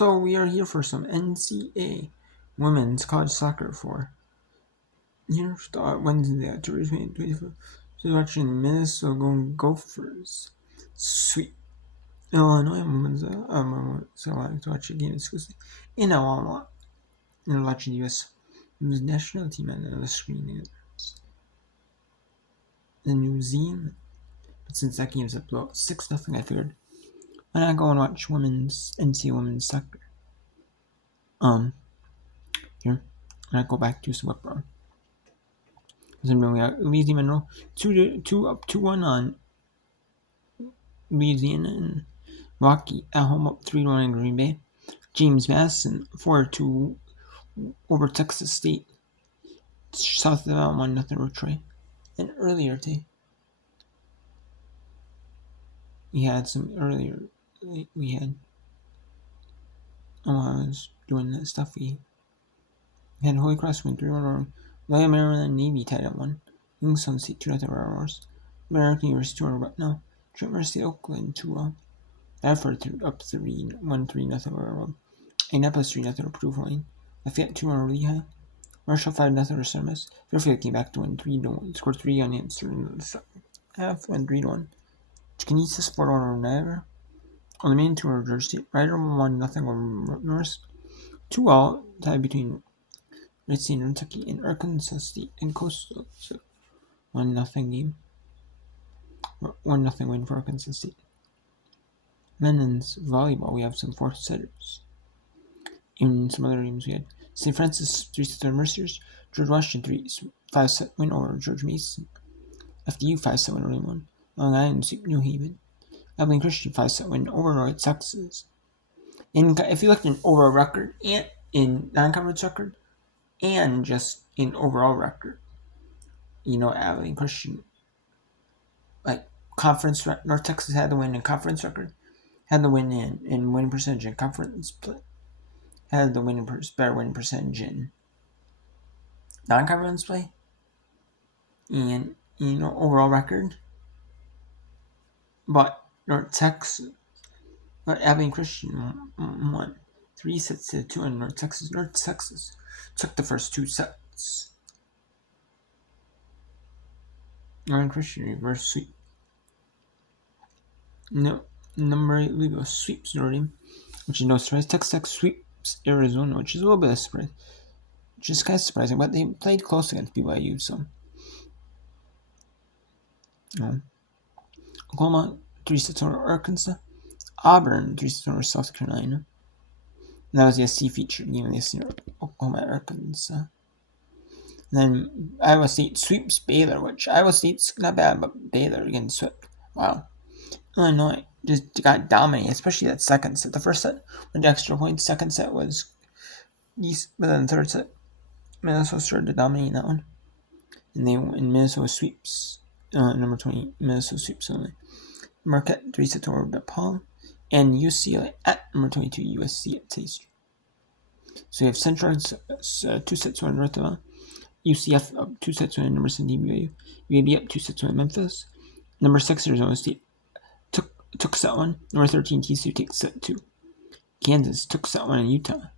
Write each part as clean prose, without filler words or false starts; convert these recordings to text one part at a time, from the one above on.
So we are here for some NCAA women's college soccer for Wednesday at 24. So watching Minnesota Gophers sweep Illinois women's so I like to watch a game exclusively in Alabama and watching the U.S. women's national team on the screen. The New Zealand, but since that game's up 6-0, I figured why not go and watch women's NCAA women's soccer. Here, I go back to some Whipper. We got Louisiana Monroe 2-1 on Louisiana, and Rocky at home up 3-1 in Green Bay. James Madison 4-2 over Texas State. South Alabama 1-0 over Troy. And earlier today, we had I was doing that stuff. We had Holy Cross win 3-1 over Loyola Maryland Navy tied at 1. Youngstown State 2-0 over Roars. American University 2-0 over now. Trent University Oakland 2-0. Radford up 1-3-0 over Road. Annapolis 3-0 over Purdue Flying. Lafayette 2-1 over Lehigh. Marshall 5-0 over Service. Fairfield came back to win 3-1. Scored 3 on answer in the second half, went 3-1. Canisius 4-1 over Niagara. On the main 2 over Georgia State. Ryder 1-0 over Norris. 2-all tied between Red State and Kentucky and Arkansas State and Coastal. So 1-0 game. 1-0 win for Arkansas State. Men's volleyball, we have some fourth setters. In some other games, we had St. Francis 3-set over Merciers, George Washington 5-set win over George Mason, FDU 5-set win over Raymond, Long Island sweep New Haven, Abilene Christian 5-set win over North Texas. If you looked in overall record and in non-conference record and just in overall record, Abilene Christian, like conference, North Texas had the win in conference record. Had the win in winning percentage in conference play. Had the better winning percentage in non-conference play. And, overall record. But North Texas, Abilene Christian won 3-2 in North Texas. North Texas took the first 2 sets. Abilene Christian reverse sweep. No. Number 8 Louisville sweeps Notre Dame, which is no surprise. Texas Tech sweeps Arizona, which is a little bit of a surprise. Which is kind of surprising, but they played close against BYU, so. Oklahoma 3-6 over Arkansas. Auburn 3-6 over South Carolina. And that was the SC featured game of the SC Oklahoma Arkansas. And then Iowa State sweeps Baylor, which Iowa State's not bad, but Baylor again swept. Wow. Illinois just got dominated, especially that second set. The first set went to extra points. Second set was East, but then the third set, Minnesota started to dominate that one. And Minnesota sweeps. Number 20, Minnesota sweeps only. Marquette 3-set over DePaul. And UCLA at number 22, USC at Taste. So you have Central 2-sets over North Carolina. UCF up 2-sets over number 17 BYU. UAB up 2-sets over Memphis. Number 6 Arizona State took set 1. Number 13 TCU takes set 2. Kansas took set 1 in Utah.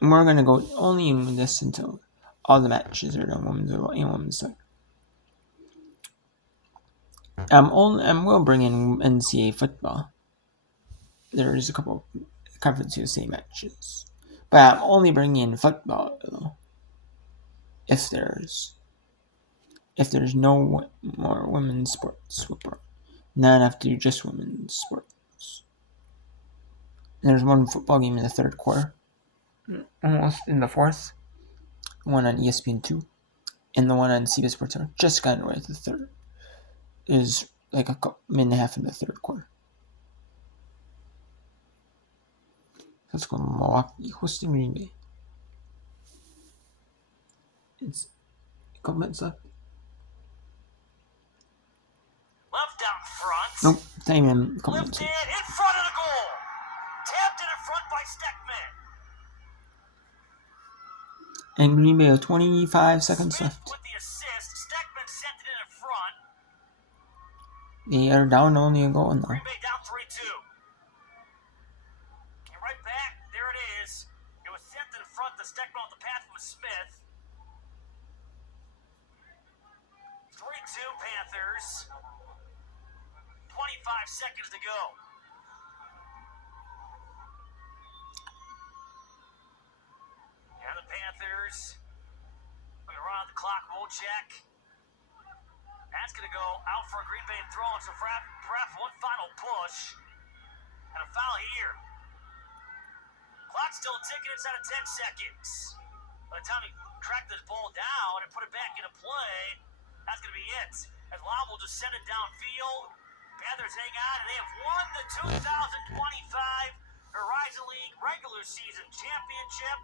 And we're going to go only in this until all the matches are done, women's and women's soccer. We'll bring in NCAA football. There's a couple Conference USA matches. But I'm only bringing in football, though. If there's no more women's sports. Not have to do just women's sports. There's one football game in the third quarter. Almost in the fourth. One on ESPN2. And the one on CBS Sports Center. Just got away at the third. Is like a minute and a half in the third quarter. Let's go Milwaukee hosting Green Bay. It's a couple minutes left. Left out front. Nope, time in a couple minutes left hand in front of the goal. Tapped in front by Steckman. And Green Bay with 25 seconds Smith left. with the assist. Steckman sent it in front. They are down only a goal now. Green Bay down 3-2. right back. There it is. It was sent in front. The Steckman off the path was Smith. 3-2 Panthers. 25 seconds to go. And the Panthers are going to run out the clock. Wojcik. That's going to go out for a Green Bay throw. So perhaps one final push. And a foul here. Clock's still ticking inside of 10 seconds. By the time he cracked this ball down and put it back into play, that's going to be it. As Lob will just send it downfield. Panthers hang on, and they have won the 2025 Horizon League regular season championship.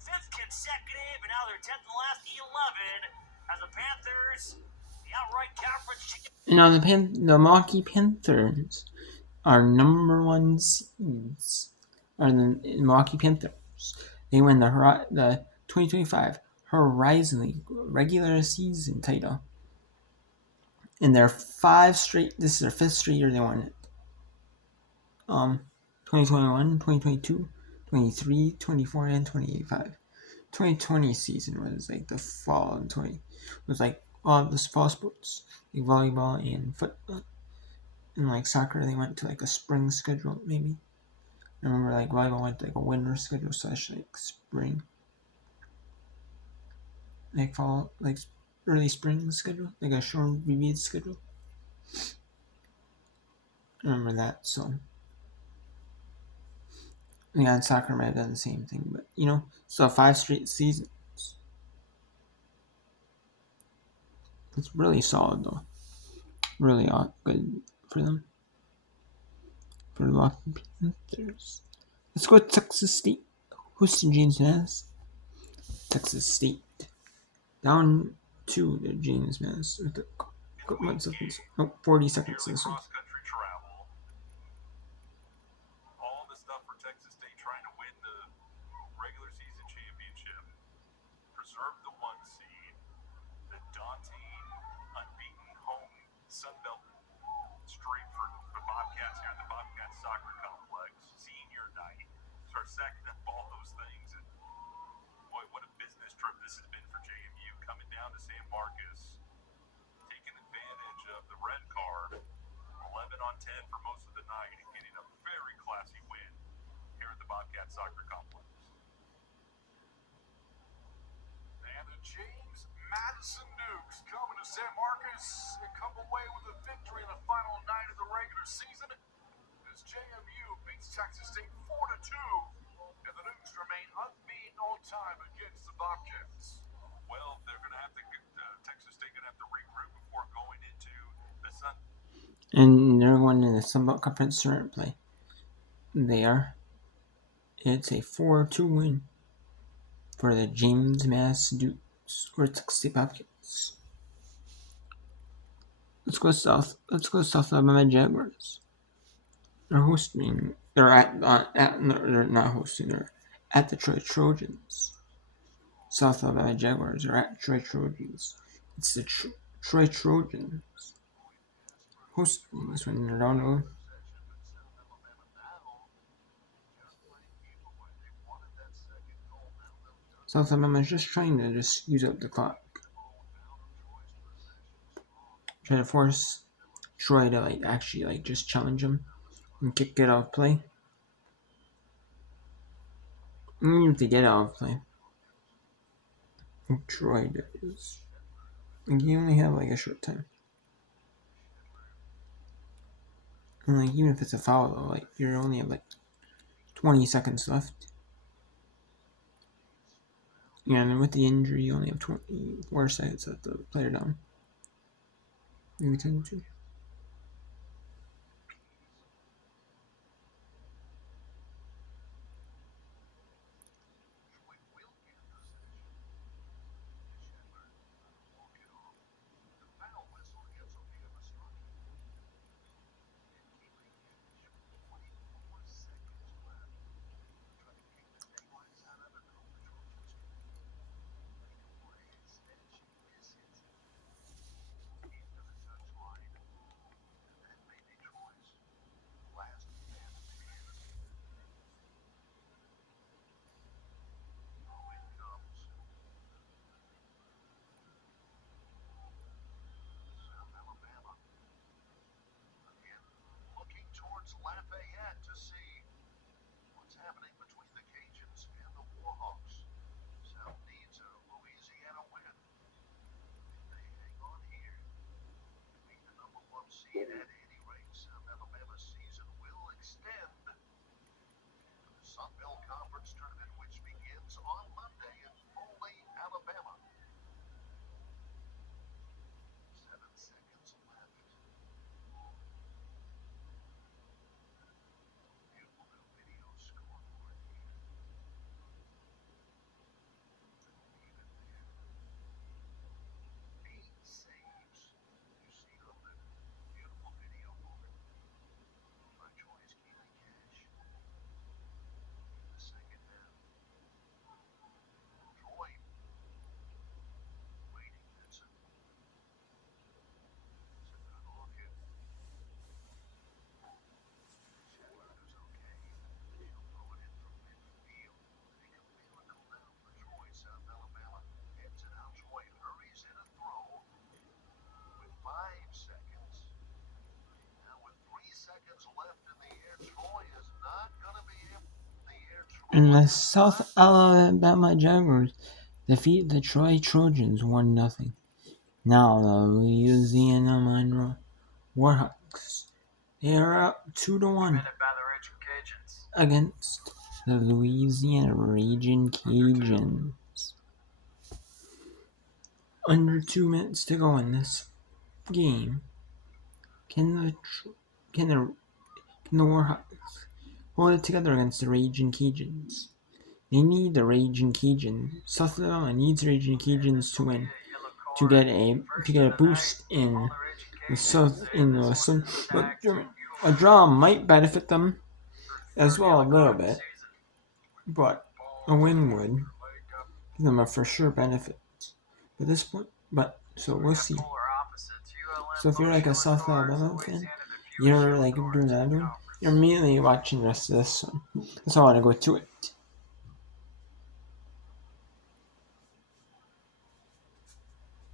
5th consecutive, and now they're 10th and last 11 as the Panthers, the outright conference champions. Now the Milwaukee Panthers are number 1 seeds. Are the Milwaukee Panthers. They win the 2025 Horizon League regular season title. In their 5 straight, this is their 5th straight year they won it. 2021, 2022, 23, 24, and 25. 2020 season was like the fall, and 20 was like all the fall sports, like volleyball and football, and like soccer. They went to like a spring schedule maybe. I remember like volleyball went to like a winter schedule / like spring, like fall, like early spring schedule, like a short repeat schedule. I remember that. So yeah, and soccer might have done the same thing, but so 5 straight seasons. It's really solid though. Really good for them. For the Milwaukee Panthers. Let's go to Texas State. Hosting James Mass. Texas State. Down to the James Mass with a couple of seconds. 40 seconds this one. All the stuff for Texas State trying to win the regular season championship. Preserve the 1 seed. The daunting, unbeaten home Sun Belt streak for the Bobcats here at the Bobcats Soccer Complex. Senior night. Start sacking up all those things. And boy, what a business trip this has been for JMU. Coming down to San Marcos. Taking advantage of the red card. 11 on 10 for most of the night. And getting a very classy win here at the Bobcats Soccer Complex. And the James Madison Dukes coming to San Marcos and come away with a victory in the final night of the regular season as JMU beats Texas State 4-2, and the Dukes remain unbeaten all time against the Bobcats. Well, they're going to have to Texas State going to have to regroup before going into the Sun. And they're going in the Sun Belt Conference tournament play. It's a 4-2 win for the James Mass Dukes or Texas State Bobcats. Let's go south. Let's go South Alabama Jaguars. They're hosting. They're not hosting. They're at the Troy Trojans. South Alabama Jaguars are at Troy Trojans. It's the Troy Trojans hosting this one. They're down to South Alabama is just trying to just use up the clock. Try to force Troy to actually just challenge them and kick it off play. Even if they get out of play. Troy does. You only have a short time. And even if it's a foul though, you only have 20 seconds left. Yeah, and with the injury you only have 24 seconds left to play her down. Maybe 10 too. Warhawks. South needs a Louisiana win. They hang on here to be the number 1 seed at any rate. South Alabama's season will extend to the Sun Belt Conference tournament, which begins on Monday in Foley, Alabama. 7 seconds left. Beautiful new video scoreboard here. Even there. 8 saves. You see on the beautiful video board by Troy's Keely Cash. In the second half, Troy waiting. That's a good look at Shepard, who's okay. She'll throw it in from midfield. Make a miracle now for Troy. South Alabama heads it out. Troy hurries in a throw with 5 seconds. Now with 3 seconds left in the air, Troy is not going to be able the air. And the South Alabama Jaguars defeat the Troy Trojans 1-0. Now the Louisiana Monroe Warhawks, they are up 2-1 against the Louisiana Raging Cajuns. Under 2 minutes to go in this game. Can the Warhawks hold it together against the Raging Cajuns? They need the Raging Cajuns. South Alabama needs the Raging Cajuns to win to get a boost in the South but a draw might benefit them as well a little bit, but a win would give them a for sure benefit. At this point, so we'll see. So if you're like a South Alabama fan, you're like doing that one, you're immediately watching the rest of this one. So I want to go to it.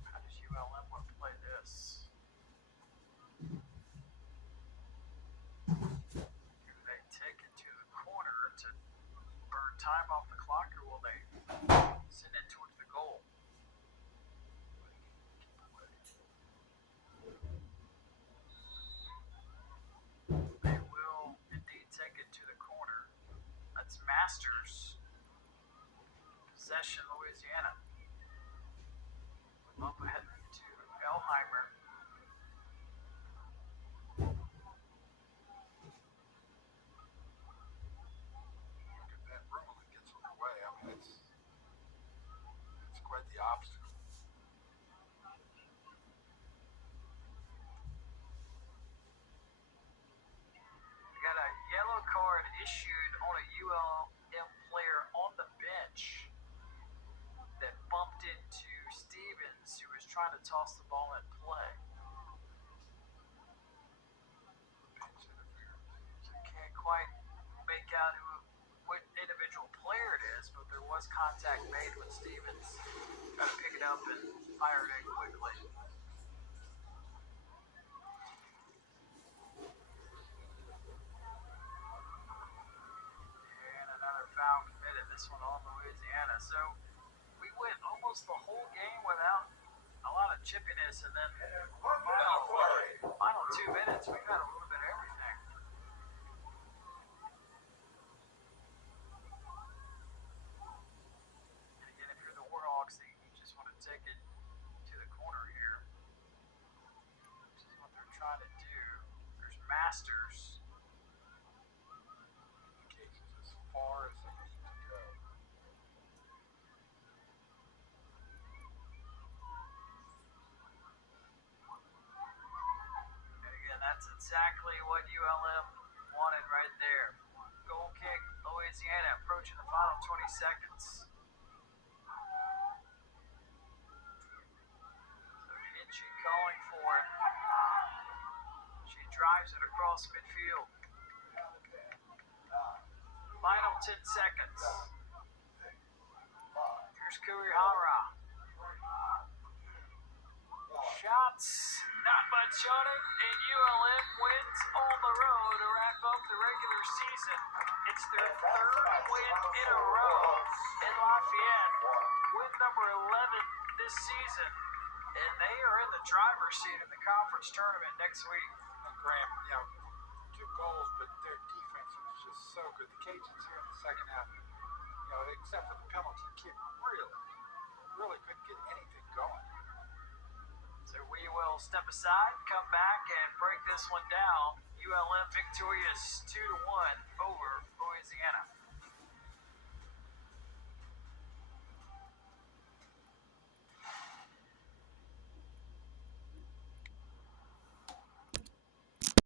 How does ULM want to play this? Do they take it to the corner to burn time off the clock, or will they send it towards the goal? They will indeed take it to the corner. That's Masters. Possession, Louisiana. Up ahead to Elheimer. Look at that Brumlin gets in the way. I mean, it's quite the obstacle. We got a yellow card issued on a ULM player on the bench that bumped into Stevens, who was trying to toss the ball in play. So can't quite make out what individual player it is, but there was contact made with Stevens. Tried to pick it up and fire it in quickly. And another foul committed, this one on Louisiana. So we went almost the whole game without a lot of chippiness, and then final 2 minutes, we've had a little bit of everything. And again, if you're the Warhawks, you just want to take it to the corner here. This is what they're trying to do. There's Masters. Cajuns as far as they need to go. And again, that's exactly what ULM wanted right there. Goal kick, Louisiana approaching the final 20 seconds. So Hitchy calling for it. She drives it across midfield. Final 10 seconds. Here's Kurihara. Shots, not much on it, and ULM wins on the road to wrap up the regular regular season. It's their third win in a row in Lafayette. Win number 11 this season. And they are in the driver's seat in the conference tournament next week. And Graham, 2 goals, but their defense was just so good. The Cajuns here in the second half, except for the penalty kick, really couldn't get anything going. So we will step aside, come back, and break this one down. ULM victorious 2-1 over Louisiana.